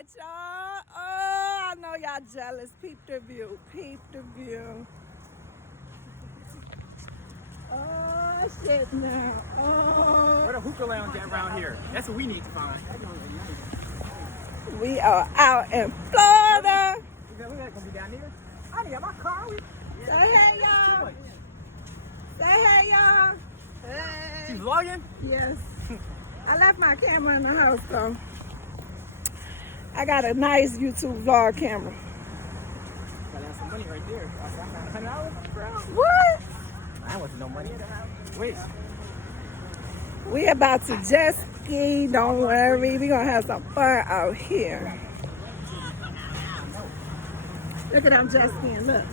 that, y'all. Oh, I know y'all jealous. Peep the view. Peep the view. Oh, shit now. Oh. Where the hookah lounge at around here? That's what we need to find. We are out in Florida. Look at that, gonna be down there. I didn't got my car. Say hey, y'all. Say hey, y'all. Hey. She's vlogging? Yes. I left my camera in the house, though. I got a nice YouTube vlog camera. Gotta have some money right there. $100 What? That wasn't no money. Wait. We about to jet ski. Don't worry. We're going to have some fun out here. Look at them jet skiing. Look.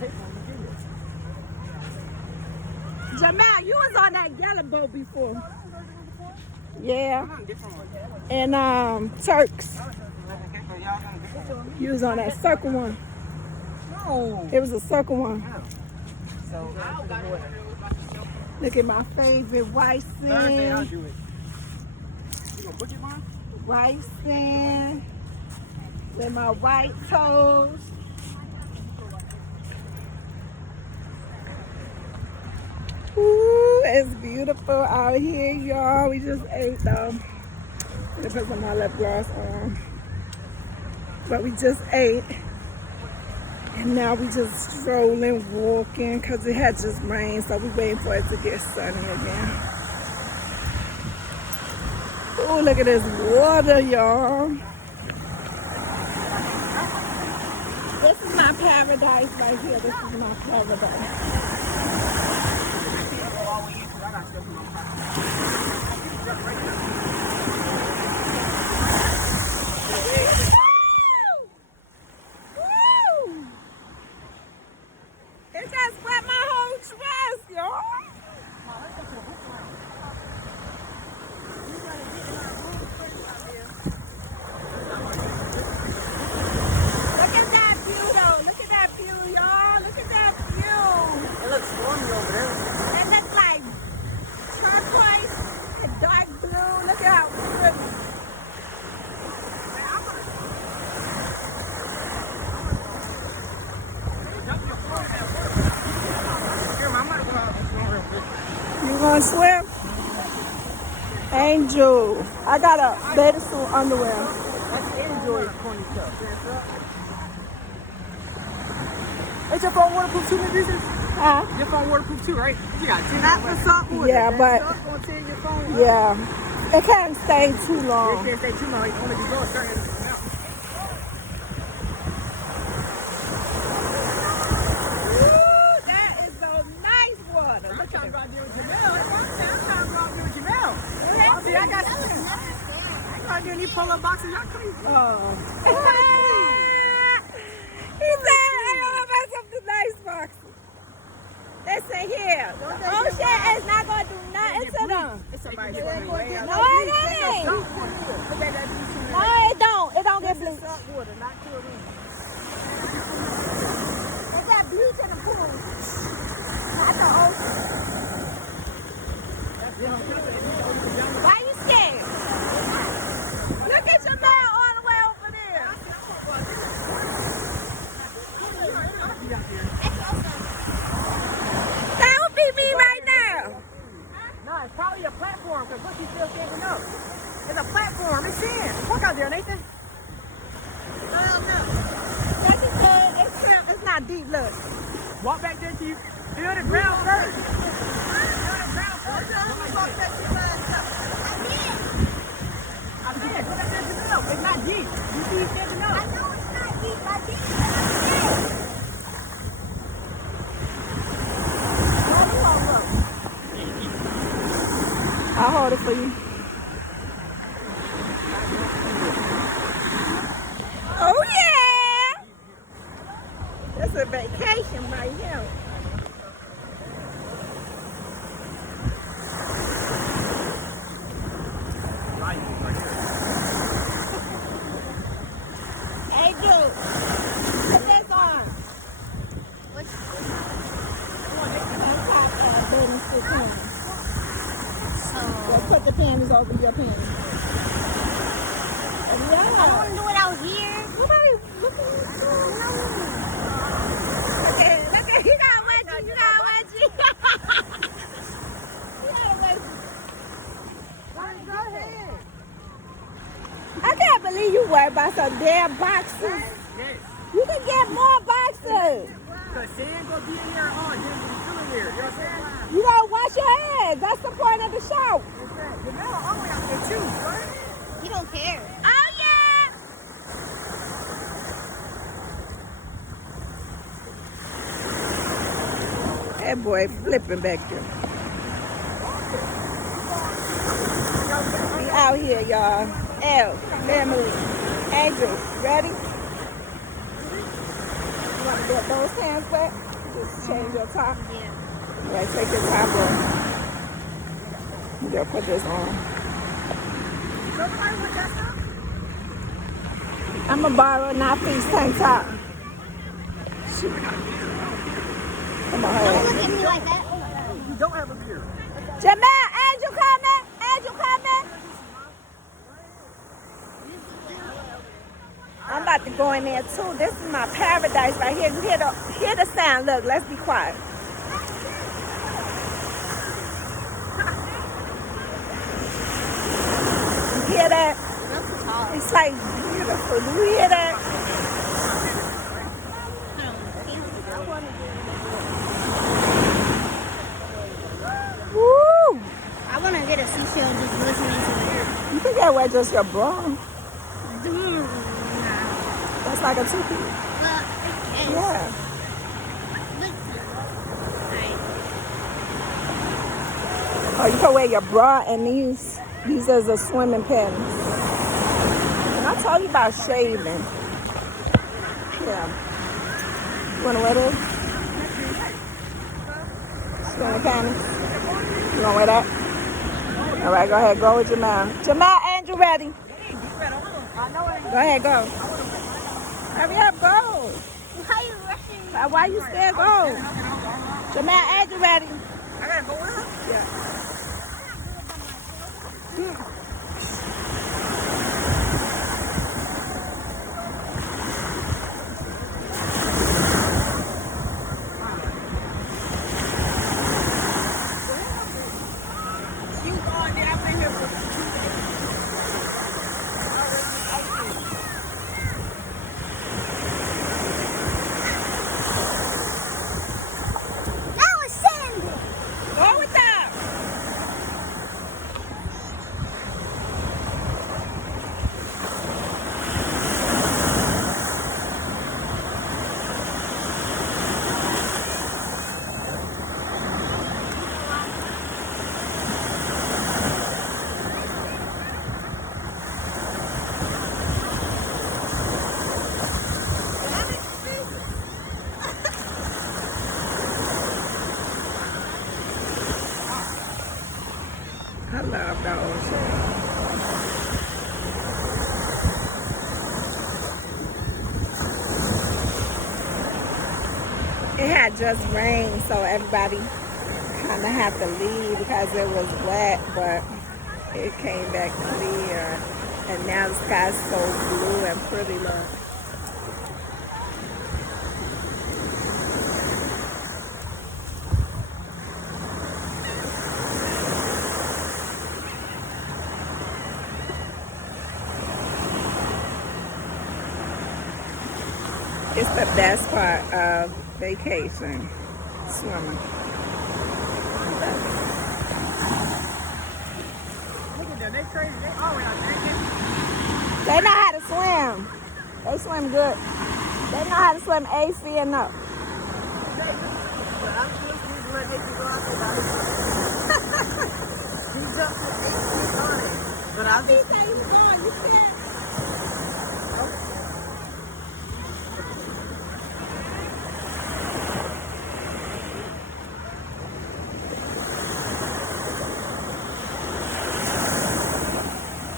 Jamel, you was on that yellow boat before. Yeah. And Turks. You was on that circle one. No. It was a circle one. So, Look at my favorite white Thursday, I'll sand. do it. You gonna book it, Mom? White sand. With my white toes. Ooh, it's beautiful out here, y'all. We just ate though. I'm gonna put some of my lip gloss on. But we just ate. And now we just strolling, walking, because it had just rained, so we waiting for it to get sunny again. Oh, look at this water, y'all. This is my paradise right here. This is my paradise. It just wet my whole dress, y'all. Look at that view, though. Look at that view, y'all. Look at that view. It looks stormy over there. It looks like turquoise and dark blue. Look at how pretty. Here, Mom, I'm gonna go real quick. You gonna swim? Angel. I got a bathing suit underwear. That's Enjoy corny stuff. Is your phone waterproof too, Beatriz? Huh? Your phone waterproof too, right? You got 10 Not for saltwater. Yeah, but Salt gonna tear your phone up. yeah, it can't stay too You long. can't stay too long. You only can go a certain amount. Ooh, that is so nice water. I'm Look trying at to it. go out there with Jamel. I'm trying to go out there with Jamel. I see, I got I ain't going to do any pull-up boxes. Y'all crazy. Oh. He said, hey, I'm about something nice, Foxy. Listen here. The ocean is not going to do nothing to them. It's somebody swimming way out No, it ain't. Look at that beach. No, it don't. It don't get blue. Saltwater, not chlorine. It's that bleach in the pool. Not the ocean. Why you scared? Look at your man all the way over there. That would be me right now. No, it's probably a platform because look, he's still standing up. It's a platform. It's in. Walk out there, Nathan. That's just good. It's not deep, look. Walk back there till you feel the ground first. I said, go back there to the middle. It's not deep. You see he's standing up. I know it's not deep, but deep. I'll hold it for you. Oh yeah! That's a vacation right here. Hey, dude, put this on. That's how business is done. Let's put the panties over your panties. Yeah. I don't want to do it out here. Nobody looking at you. Okay, look at you got wedgie. You got wedgie. You got wedgie. Go ahead. I can't believe you worried about some damn boxes. Yes. You can get more boxes. Because sand gonna be in here all day. Still in here. You know what I'm saying? You gotta wash your hands. That's the point of the show. Jamel all the way out there too. Right? You don't care. Oh yeah. That boy flipping back there. We out here, y'all. L, family, Angel, ready? You want to get those pants back? Just change your top. Yeah. Yeah, take your top off. You gotta put this on. Somebody with that stuff? I'm gonna borrow Nafi's tank top. Shoot. Come on, Don't hold on. look at me like that. You don't have a beard. Jamel, Angel coming? Angel coming? I'm about to go in there too. This is my paradise right here. You hear the sound. Look, let's be quiet. You hear that? It's like beautiful. Do you hear that? Woo! I want to get a CCL just listening to it. You can get wet just your bra. Nah. That's like a two-piece. Well, okay. Yeah. Oh, you can wear your bra and these as a swimming pants. And I told you about shaving. Yeah. You want to wear this? Swimming panties? You want to wear that? All right, go ahead. Go with Jamel. Jamel, Angel, ready? Go ahead, go. Hurry up, go. Why are you rushing? Why you scared? Go. Jamel, Angel, ready? I gotta go with her? Yeah. She's on there. I've been here for 2 days. That was sand. Go with that. I love the ocean. It had just rained, so everybody kind of had to leave because it was wet, but it came back clear. And now the sky's so blue and pretty, look. It's the best part of vacation, swimming. Look at them. They crazy. They always out drinking. They know how to swim. They swim good. They know how to swim AC and up. But I'm just need to let Nathan go out there by himself. He jumped to 8 feet on it. But I'm just...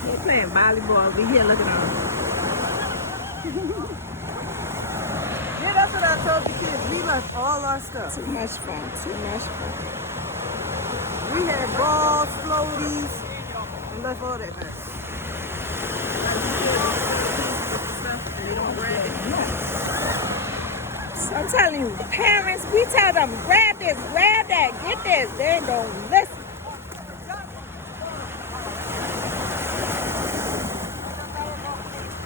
They're playing volleyball over here. Look at them. Yeah, that's what I told the kids. We left all our stuff. Too much fun. Too much fun. We had balls, floaties, and left all that mess. I'm telling you, parents, we tell them, grab this, grab that, get this. They ain't gonna listen.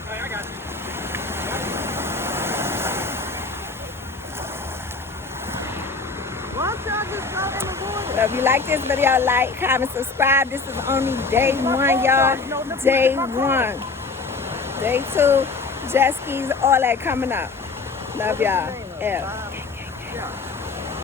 Hey, I got you. Why don't y'all just go in the water? So if you like this video, like, comment, subscribe. This is only day one, y'all. Day one. Day two, jet skis, all that coming up. Love y'all. L. Yeah.